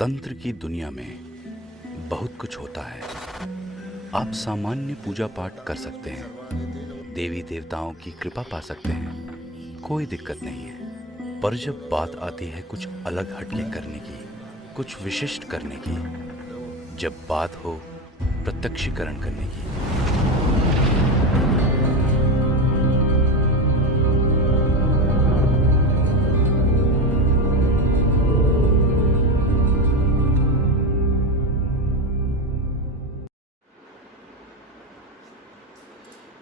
तंत्र की दुनिया में बहुत कुछ होता है। आप सामान्य पूजा पाठ कर सकते हैं, देवी देवताओं की कृपा पा सकते हैं, कोई दिक्कत नहीं है। पर जब बात आती है कुछ अलग हटके करने की, कुछ विशिष्ट करने की, जब बात हो प्रत्यक्षीकरण करने की,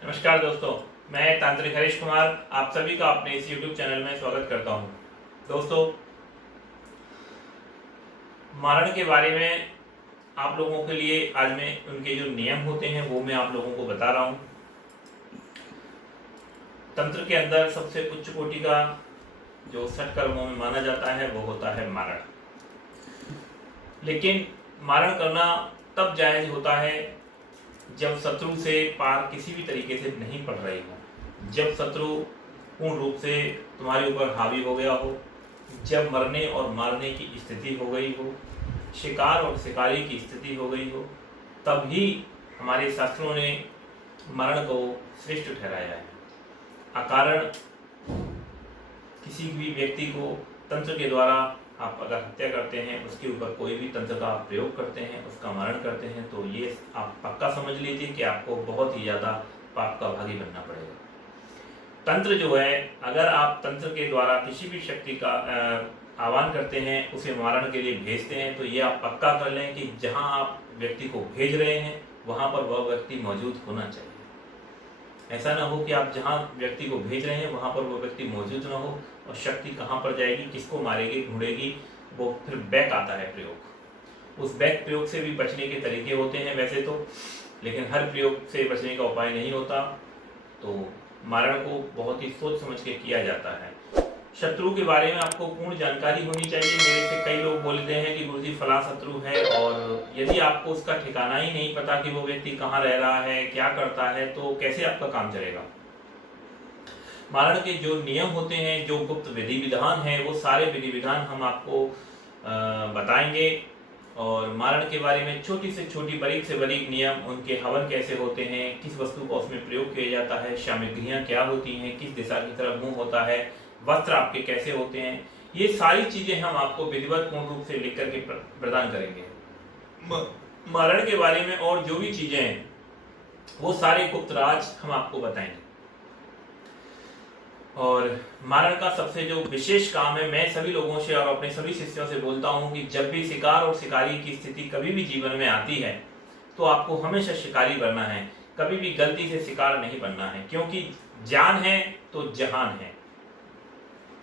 नमस्कार दोस्तों, मैं तांत्रिक हरीश कुमार आप सभी का अपने इस YouTube चैनल में स्वागत करता हूं। दोस्तों, मारण के बारे में आप लोगों के लिए आज मैं उनके जो नियम होते हैं वो मैं आप लोगों को बता रहा हूं। तंत्र के अंदर सबसे उच्च कोटि का जो षट कर्मों में माना जाता है वो होता है मारण। लेकिन मारण करना तब जायज होता है जब शत्रु से पार किसी भी तरीके से नहीं पड़ रही हो, जब शत्रु पूर्ण रूप से तुम्हारे ऊपर हावी हो गया हो, जब मरने और मारने की स्थिति हो गई हो, शिकार और शिकारी की स्थिति हो गई हो, तभी हमारे शास्त्रों ने मरण को श्रेष्ठ ठहराया है। अकारण किसी भी व्यक्ति को तंत्र के द्वारा आप अगर हत्या करते हैं, उसके ऊपर कोई भी तंत्र का आप प्रयोग करते हैं, उसका मरण करते हैं, तो ये आप पक्का समझ लीजिए कि आपको बहुत ही ज़्यादा पाप का भागी बनना पड़ेगा। तंत्र जो है, अगर आप तंत्र के द्वारा किसी भी शक्ति का आह्वान करते हैं, उसे मारण के लिए भेजते हैं, तो ये आप पक्का कर लें कि जहाँ आप व्यक्ति को भेज रहे हैं वहाँ पर वह व्यक्ति मौजूद होना चाहिए। ऐसा ना हो कि आप जहाँ व्यक्ति को भेज रहे हैं वहाँ पर वो व्यक्ति मौजूद ना हो और शक्ति कहाँ पर जाएगी, किसको मारेगी, ढूंढेगी, वो फिर बैक आता है प्रयोग। उस बैक प्रयोग से भी बचने के तरीके होते हैं वैसे तो, लेकिन हर प्रयोग से बचने का उपाय नहीं होता। तो मारण को बहुत ही सोच समझ के किया जाता है। शत्रु के बारे में आपको पूर्ण जानकारी होनी चाहिए। मेरे से कई लोग बोलते हैं कि गुरुजी फला शत्रु है, और यदि आपको उसका ठिकाना ही नहीं पता कि वो व्यक्ति कहाँ रह रहा है, क्या करता है, तो कैसे आपका काम चलेगा। मारण के जो नियम होते हैं, जो गुप्त विधि विधान है, वो सारे विधि विधान हम आपको बताएंगे। और मारण के बारे में छोटी से छोटी, बारीक से बारीक नियम, उनके हवन कैसे होते हैं, किस वस्तु का उसमें प्रयोग किया जाता है, सामग्रियां क्या होती हैं, किस दिशा की तरफ मुंह होता है, वस्त्र आपके कैसे होते हैं, ये सारी चीजें हम आपको विधिवत पूर्ण रूप से लिख करके प्रदान करेंगे। मारण के बारे में और जो भी चीजें हैं वो सारे गुप्त राज हम आपको बताएंगे। और मारण का सबसे जो विशेष काम है, मैं सभी लोगों से और अपने सभी शिष्यों से बोलता हूं कि जब भी शिकार और शिकारी की स्थिति कभी भी जीवन में आती है तो आपको हमेशा शिकारी बनना है, कभी भी गलती से शिकार नहीं बनना है, क्योंकि जान है तो जहान है।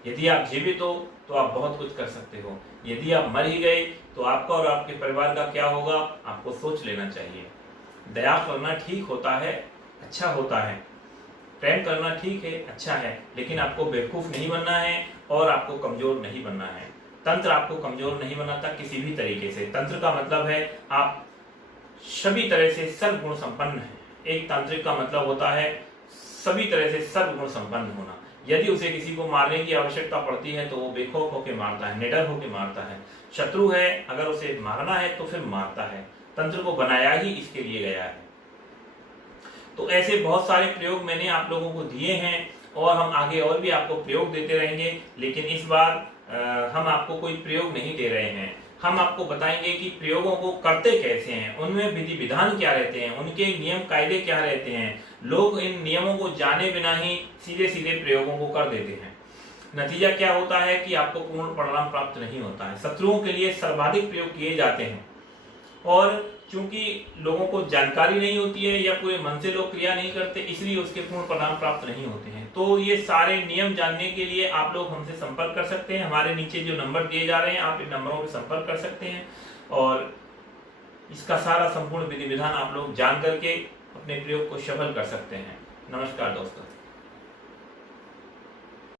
यदि आप जीवित हो तो आप बहुत कुछ कर सकते हो, यदि आप मर ही गए तो आपका और आपके परिवार का क्या होगा, आपको सोच लेना चाहिए। दया करना ठीक होता है, अच्छा होता है, प्रेम करना ठीक है, अच्छा है, लेकिन आपको बेवकूफ नहीं बनना है और आपको कमजोर नहीं बनना है। तंत्र आपको कमजोर नहीं बनाता किसी भी तरीके से। तंत्र का मतलब है आप सभी तरह से सर्वगुण संपन्न है। एक तांत्रिक का मतलब होता है सभी तरह से सर्वगुण संपन्न होना। यदि उसे किसी को मारने की आवश्यकता पड़ती है तो वो बेखौफ होकर मारता है, निडर होकर मारता है। शत्रु है, अगर उसे मारना है तो फिर मारता है। तंत्र को बनाया ही इसके लिए गया है। तो ऐसे बहुत सारे प्रयोग मैंने आप लोगों को दिए हैं और हम आगे और भी आपको प्रयोग देते रहेंगे, लेकिन इस बार हम आपको कोई प्रयोग नहीं दे रहे हैं। हम आपको बताएंगे कि प्रयोगों को करते कैसे हैं, उनमें विधि विधान क्या रहते हैं, उनके नियम कायदे क्या रहते हैं। लोग इन नियमों को जाने बिना ही सीधे सीधे प्रयोगों को कर देते हैं। नतीजा क्या होता है कि आपको पूर्ण परिणाम प्राप्त नहीं होता है। शत्रुओं के लिए सर्वाधिक प्रयोग किए जाते हैं, और चूंकि लोगों को जानकारी नहीं होती है या पूरे मन से लोग क्रिया नहीं करते, इसलिए उसके पूर्ण परिणाम प्राप्त नहीं होते हैं। तो ये सारे नियम जानने के लिए आप लोग हमसे संपर्क कर सकते हैं। हमारे नीचे जो नंबर दिए जा रहे हैं, आप इन नंबरों पर संपर्क कर सकते हैं और इसका सारा संपूर्ण विधि विधान आप लोग जान करके अपने प्रयोग को सफल कर सकते हैं। नमस्कार दोस्तों।